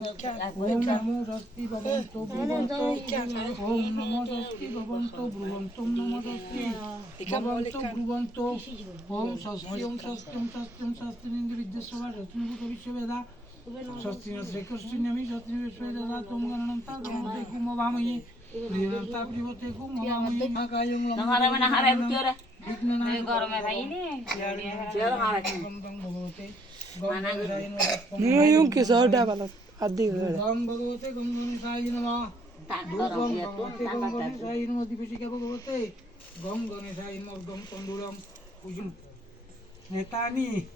ओम नमो स्वस्ति भगवन्तो भगवन्तो ओम नमो स्वस्ति भगवन्तो भगवन्तो नमो स्वस्ति भगवन्तो भगवन्तो ओम स्वस्ति ओम स्वस्ति ओम स्वस्ति ओम स्वस्ति निंद विद्यासभा रत्न विश्ववेदा स्वस्ति श्रीकृष्ण नमि स्वस्ति विश्ववेदा तुम गणनंता गणते कुम वामहि प्रियनंता प्रियते कुम वामहि कायं नहारा में नहारा रुतियोरा ये गरम है भाई ने चल हारा भगवते नहीं के सौदा वाला आदि गम भगवते गम गणेशाय नमः गम भगवते गम गणेशाय नमः दिवसिका भगवते गम गणेशाय नमः गम तंदुरम पूजन नेतानि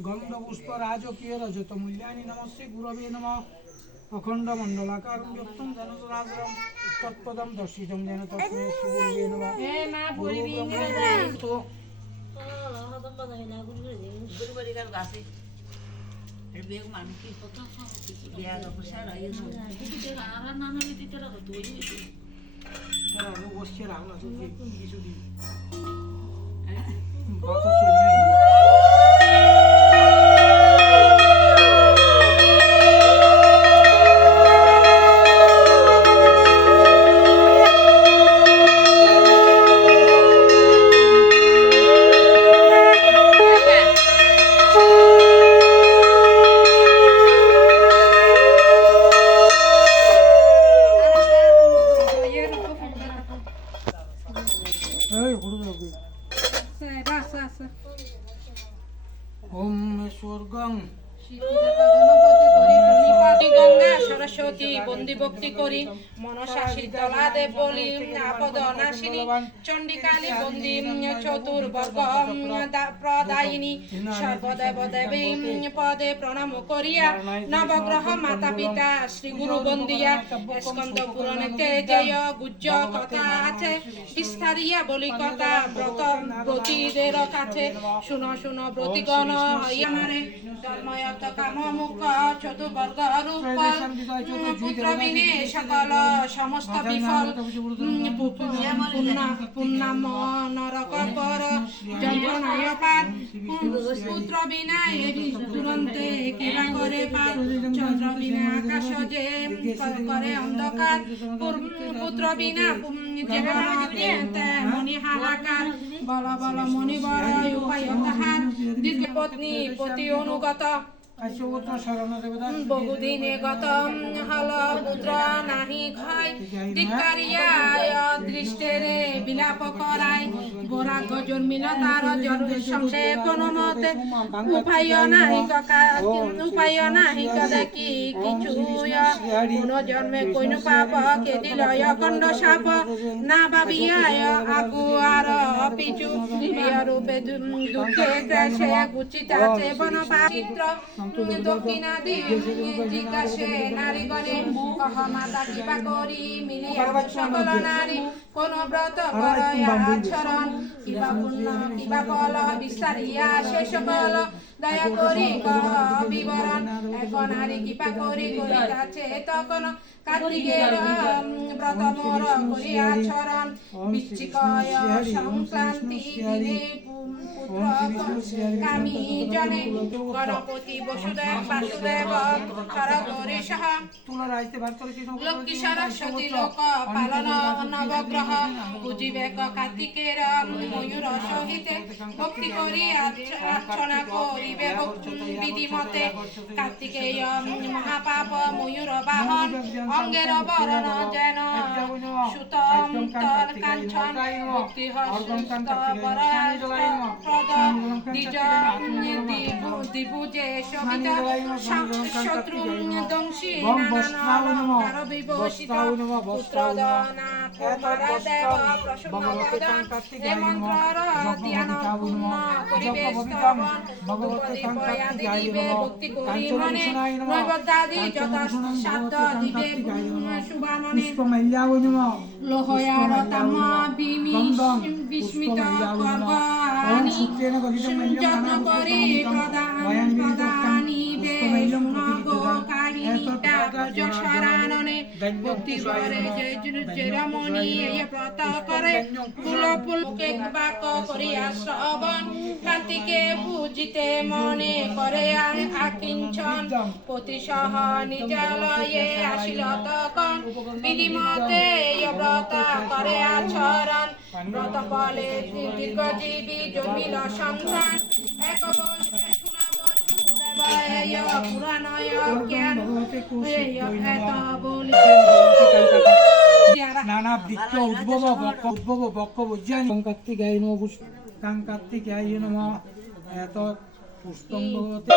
गंध पुष्प राजकीय रजत मूल्यानि नमस्ते गुरवे नमः अखंड मंडलाकारं यक्तं जनसराजरं तत्पदं दर्शितं जेन तस्मै गुरवे नमः हे मा बोलबी इंद्रजाय तो गुरुवारी का गासे बेग मान की पता बेग बसा रही है तो आरा नाना लेती तेरा तो ही तेरा वो वश्य रावला तो ये सुधी बात सुनिए ओम स्वर्गं गंगा सरस्वती बंदी भक्ति करी मनसा शीतला देव बलि आपद नाशिनी चंडिकाली बंदी चतुर्वर्ग प्रदायिनी सर्वदेव देवी पदे प्रणाम करिया नवग्रह माता पिता श्री गुरु बंदिया स्कंद पुराणेते जय गुज्ज कथा আছে বিস্তারিয়া বলি কথা ব্রত ব্রতীদের কাছে শুনো শুনো ব্রতিগণ আমারে ধর্ময়ত কাম মুখ চতুর্বর্গ রূপ পুত্র বিনে সকল সমস্ত বিফল পুণ্যাম নরক পর যন্ত্রণায় পার পুত্র বিনা তুরন্তে কিবা করে পার চন্দ্র বিনা আকাশ যে করে অন্ধকার পুত্র বিনা মনি হাহাকার বল বল মনি বল উপায় তাহার দীর্ঘ পত্নী পতি অনুগত বহুদিনে গত হল পুত্র নাহি ঘয় ধিক্কারিয়া দৃষ্টেরে বিলাপ করায় বরাগ জন্মিল তার সংশয়ে কোনো মতে উপায় নাহি দেখি কিছু পুনর্জন্মে কইনু পাপ কে দিল অখণ্ড সাপ না ভাবিয়া আগুয়ার পিছু রূপে দুঃখে ক্লেশে গুচিত আছে বনপাচিত্র দক্ষিণাদি জিজ্ঞাসে নারীগণে কহ মাতা কৃপা করি মিলিয়া সকল নারী কোন ব্রত করয় আচরণ কিবা পুণ্য কিবা ফল বিস্তারিয়া সে সকল দয়া করি কহ বিবরণ এক নারী কৃপা করি করিতাছে তখন কার্তিকের ব্রত মোর করি আচরণ বৃশ্চিকয় সংক্রান্তি দিনে কামী জনে গণপতি বসুদেব বাসুদেব সরগরেশ লক্ষ্মী সরস্বতী লোক পালন নবগ্রহ বুঝিবেক কার্তিকের ময়ূর সহিতে ভক্তি করি আর্চনা করিবে বিধিমতে কার্তিকেয় মহাপাপ ময়ূর বাহন অঙ্গের বরণ যেন সুতম তল কাঞ্চন ভক্তি হস্ত দিবুজে শোভিত শত্রু দংশী নানার বিভূষিত পুত্রদনা কুমার দেব প্রসন্ন বদন হে মন্ত্রর ধ্যান পূর্ণ করিবে স্তবন ধূপদীপয়াদি দিবে ভক্তি করি মনে নৈবেদ্যাদি যথা সাধ্য দিবে শুভামনে লোহয়ার তাম বিস্মিত গর্ভ যত্ন করি প্রদানিবে কাহিনী নিটা ভুজ শরণনে ভক্তি ভরে যে রমণী এই ব্রত করে ফুল ফুলকে বাক করিয়া শ্রবণ কান্তিকে পূজিতে মনে করে আকিঞ্চন প্রতিসহ নিজালয়ে আসিল তখন বিধিমতে এই ব্রত করে আচরণ ব্রত ফলে দীর্ঘজীবী জন্মিল সন্তান এক বর্ষে শুনাব সুদেবায় পুরাণয় জ্ঞান এত বলি নানা বৃত্ত উদ্ভব বক্ষ বৈজ্ঞানিক কার্তিকায় নম কার্তিকায় নম এত পুষ্টং ভবতে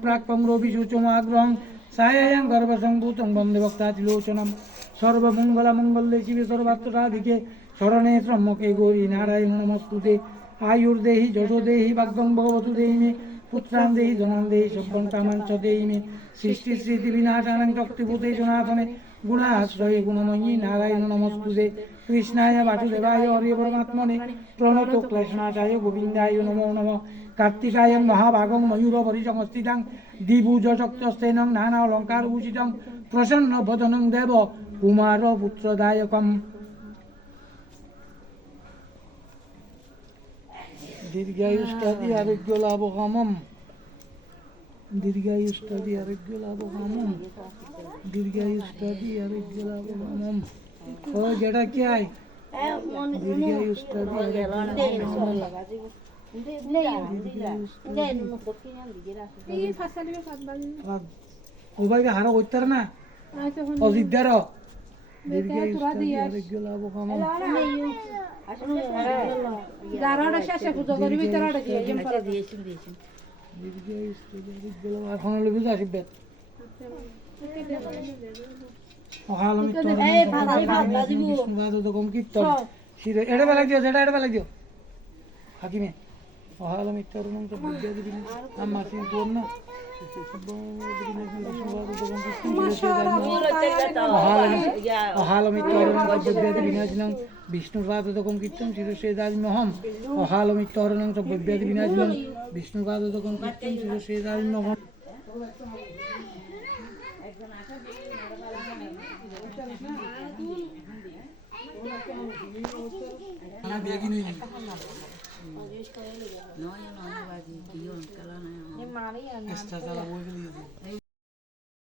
प्राक्पं रोभिषुचमाग्रहं सायां गर्भसम्भूतं वन्दे भक्तातिलोचनं सर्वमङ्गलमङ्गल्ये शिवे सर्वार्थसाधिके शरणे त्र्यम्बके गौरी नारायण नमस्तुते आयुर्देहि यशोदेहि भाग्यं भगवतु देहि मे पुत्रान् देहि धनान् देहि सर्वं कामान् च देहि मे सृष्टिस्थितिविनाशानं शक्तिभूते जनार्दने गुणाश्रये गुणमयी नारायण नमस्तुते कृष्णाय वासुदेवाय हरे परमात्मने प्रणतो क्लेशनाशाय गोविन्दाय नमो नमः कार्तिकायं महाभागं मयूरपरिसंस्थितं द्विभुजशक्तस्तेनं नाना अलङ्कारभूषितं प्रसन्नवदनं देव कुमारपुत्रदायकम् दीर्घायुष्टादि आरोग्यलाभकामं दीर्घायुष्टादि आरोग्यलाभकामं दीर्घायुष्टादि आरोग्यलाभकामं और जेटा क्या है दीर्घायुष्टादि হারা করতে না অজিদ্দার এখন আসবে কীর্তন এটা বেলা দিও সেটা এটা বেলা দিও হাকিমে অহাল মিথ্যারণং চ বিদ্যাদিবিন আমার সিদ্ধর্ণ অহাল মিথ্যারণং চ বিদ্যাদিবিনাশিনং বিষ্ণুপাদকং কীর্তন শিরশ্রেদারিণ্যহম অহাল মিথ্যারণং চ বিদ্যাদিবিনাশিনং বিষ্ণুপাদকং কীর্তন শিরশ্রেদারিণ্যহম বেগিনি No, yo no, iba a decir que yo, que la no. esta la vuelve